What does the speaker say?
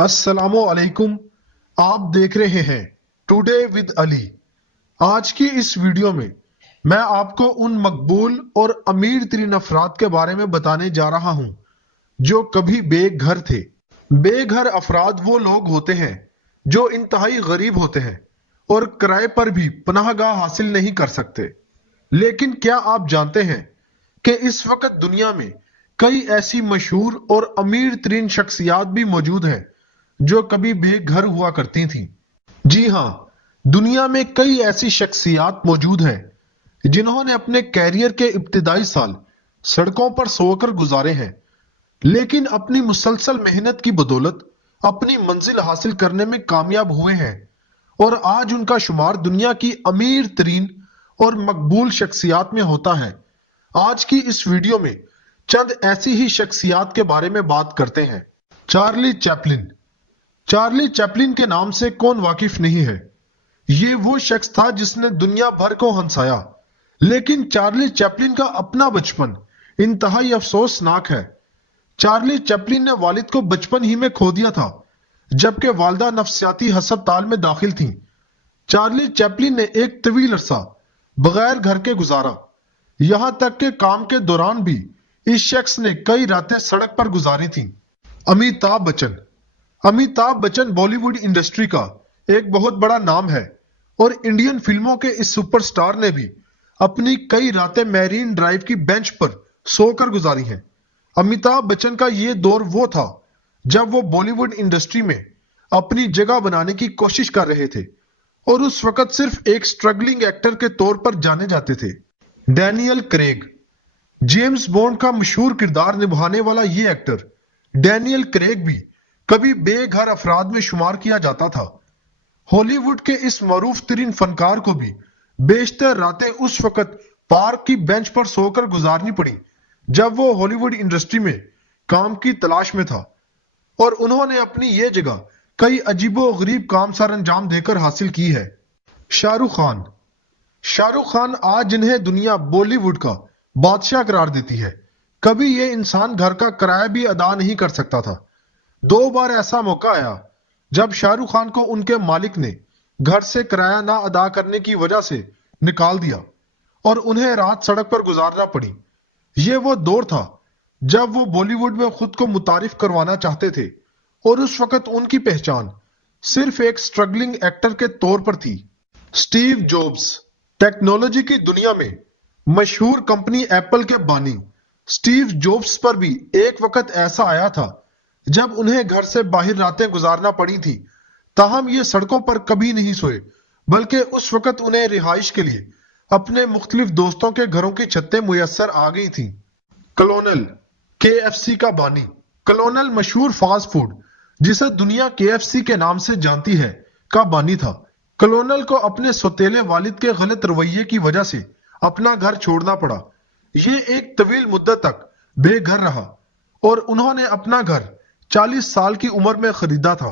السلام علیکم۔ آپ دیکھ رہے ہیں ٹوڈے ود علی۔ آج کی اس ویڈیو میں میں آپ کو ان مقبول اور امیر ترین افراد کے بارے میں بتانے جا رہا ہوں جو کبھی بے گھر تھے۔ بے گھر افراد وہ لوگ ہوتے ہیں جو انتہائی غریب ہوتے ہیں اور کرائے پر بھی پناہ گاہ حاصل نہیں کر سکتے۔ لیکن کیا آپ جانتے ہیں کہ اس وقت دنیا میں کئی ایسی مشہور اور امیر ترین شخصیات بھی موجود ہیں جو کبھی بے گھر ہوا کرتی تھیں؟ جی ہاں، دنیا میں کئی ایسی شخصیات موجود ہیں جنہوں نے اپنے کیریئر کے ابتدائی سال سڑکوں پر سو کر گزارے ہیں، لیکن اپنی مسلسل محنت کی بدولت اپنی منزل حاصل کرنے میں کامیاب ہوئے ہیں اور آج ان کا شمار دنیا کی امیر ترین اور مقبول شخصیات میں ہوتا ہے۔ آج کی اس ویڈیو میں چند ایسی ہی شخصیات کے بارے میں بات کرتے ہیں۔ Charlie Chaplin. چارلی چیپلن کے نام سے کون واقف نہیں ہے؟ یہ وہ شخص تھا جس نے دنیا بھر کو ہنسایا، لیکن چارلی چیپلن کا اپنا بچپن انتہائی افسوسناک ہے۔ چارلی چیپلن نے والد کو بچپن ہی میں کھو دیا تھا، جبکہ والدہ نفسیاتی ہسپتال میں داخل تھیں۔ چارلی چیپلن نے ایک طویل عرصہ بغیر گھر کے گزارا، یہاں تک کہ کام کے دوران بھی اس شخص نے کئی راتیں سڑک پر گزاری تھیں۔ امیتابھ بچن۔ امیتابھ بچن بالی ووڈ انڈسٹری کا ایک بہت بڑا نام ہے اور انڈین فلموں کے اس سپر سٹار نے بھی اپنی کئی راتیں میرین ڈرائیو کی بینچ پر سو کر گزاری ہیں۔ امیتابھ بچن کا یہ دور وہ تھا جب وہ بالی ووڈ انڈسٹری میں اپنی جگہ بنانے کی کوشش کر رہے تھے اور اس وقت صرف ایک سٹرگلنگ ایکٹر کے طور پر جانے جاتے تھے۔ Daniel Craig. جیمز بونڈ کا مشہور کردار نبھانے والا یہ ایکٹر ڈینیل کریگ بھی کبھی بے گھر افراد میں شمار کیا جاتا تھا۔ ہالی ووڈ کے اس معروف ترین فنکار کو بھی بیشتر راتیں اس وقت پارک کی بینچ پر سو کر گزارنی پڑی جب وہ ہالی ووڈ انڈسٹری میں کام کی تلاش میں تھا، اور انہوں نے اپنی یہ جگہ کئی عجیب و غریب کام سر انجام دے کر حاصل کی ہے۔ شاہ رخ خان۔ شاہ رخ خان آج جنہیں دنیا بالی ووڈ کا بادشاہ قرار دیتی ہے، کبھی یہ انسان گھر کا کرایہ بھی ادا نہیں کر سکتا تھا۔ 2 بار ایسا موقع آیا جب شاہ رخ خان کو ان کے مالک نے گھر سے کرایہ نہ ادا کرنے کی وجہ سے نکال دیا اور انہیں رات سڑک پر گزارنا پڑی۔ یہ وہ دور تھا جب وہ بالی ووڈ میں خود کو متعارف کروانا چاہتے تھے اور اس وقت ان کی پہچان صرف ایک سٹرگلنگ ایکٹر کے طور پر تھی۔ Steve jobs. ٹیکنالوجی کی دنیا میں مشہور کمپنی ایپل کے بانی سٹیو جابز پر بھی ایک وقت ایسا آیا تھا جب انہیں گھر سے باہر راتیں گزارنا پڑی تھی، تاہم یہ سڑکوں پر کبھی نہیں سوئے، بلکہ اس وقت انہیں رہائش کے لیے اپنے مختلف دوستوں کے گھروں کی چھتیں میسر آ گئی تھیں۔ کلونل۔ KFC کا بانی۔ کلونل مشہور فاسٹ فوڈ جسے دنیا KFC کے نام سے جانتی ہے کا بانی تھا۔ کلونل کو اپنے سوتیلے والد کے غلط رویے کی وجہ سے اپنا گھر چھوڑنا پڑا۔ یہ ایک طویل مدت تک بے گھر رہا اور انہوں نے اپنا گھر 40 سال کی عمر میں خریدا تھا۔